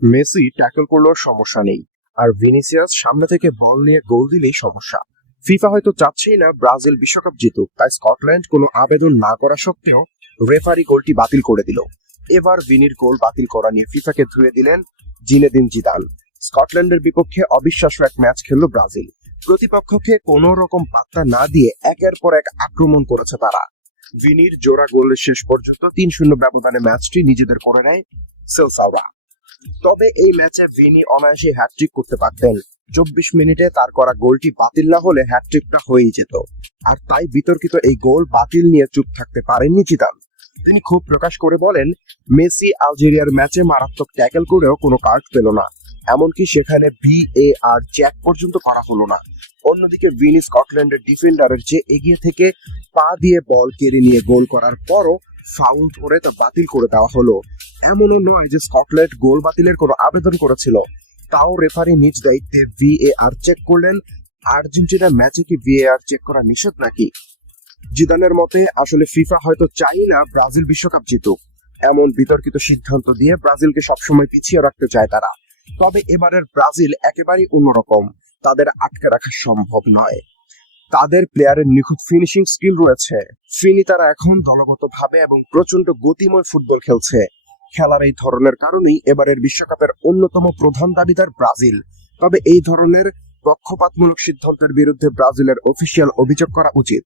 Messi tackle করলেও সমস্যা নেই, আর ভিনিসিয়াস সামনে থেকে বল নিয়ে গোল দিলেই সমস্যা। ফিফা হয়তো চাচ্ছেই না ব্রাজিল বিশ্বকাপ জিতুক, তাই স্কটল্যান্ড কোনো আবেদন না করা সত্ত্বেও রেফারি গোলটি বাতিল করে দিল। এবার ভিনির গোল বাতিল করা নিয়ে ফিফাকে ধুয়ে দিলেন জিনেদিন জিদান। স্কটল্যান্ডের বিপক্ষে অবিশ্বাস্য এক ম্যাচ খেলল ব্রাজিল। প্রতিপক্ষকে কোনো রকম পাত্তা না দিয়ে একের পর এক আক্রমণ করেছে তারা। ভিনির জোড়া গোলের শেষ পর্যন্ত ৩-০ ব্যবধানে ম্যাচটি নিজেদের করে নেয় সেলসাওরা। তবে এই ম্যাচে ভিনি অনায়াসে হ্যাটট্রিক করতে পারতেন। ২৪ মিনিটে তার করা গোলটি বাতিল না হলে হ্যাটট্রিকটা হয়েই যেত। আর তাই বিতর্কিত এই গোল বাতিল নিয়ে চুপ থাকতে পারেননি জিদান। তিনি ক্ষোভ প্রকাশ করে বলেন, মেসি আলজেরিয়ার ম্যাচে মারাত্মক ট্যাকল করেও কোনো কার্ড পেল না, এমনকি সেখানে VAR চেক পর্যন্ত করা হলো না। অন্যদিকে ভিনি স্কটল্যান্ডের ডিফেন্ডারের চেয়ে এগিয়ে থেকে পা দিয়ে বল কেড়ে নিয়ে গোল করার পরও ফাউল ধরে তা বাতিল করে দেওয়া হলো। এমনও নয় যে স্কটল্যান্ড গোল বাতিলের কোনো আবেদন করেছিল, তাও রেফারি নিজ দায়িত্বে VAR চেক করলেন। আর্জেন্টিনা ম্যাচে কি VAR চেক করা নিষেধ নাকি? জিদানের মতে আসলে ফিফা হয়তো চাই না ব্রাজিল বিশ্বকাপ জিতুক। এমন বিতর্কিত সিদ্ধান্ত দিয়ে ব্রাজিলকে সবসময় পিছিয়ে রাখতে চায় তারা। তবে এবারের ব্রাজিল একেবারেই অন্যরকম, তাদের আটকে রাখা সম্ভব নয়। তাদের প্লেয়ারের নিখুঁত ফিনিশিং স্কিল রয়েছে। তারা এখন দলগতভাবে এবং প্রচন্ড গতিময় ফুটবল খেলছে। খেলার এই ধরনের কারণেই এবারের বিশ্বকাপের অন্যতম প্রধান দাবিদার ব্রাজিল। তবে এই ধরনের পক্ষপাতমূলক সিদ্ধান্তের বিরুদ্ধে ব্রাজিলের অফিসিয়াল অভিযোগ করা উচিত।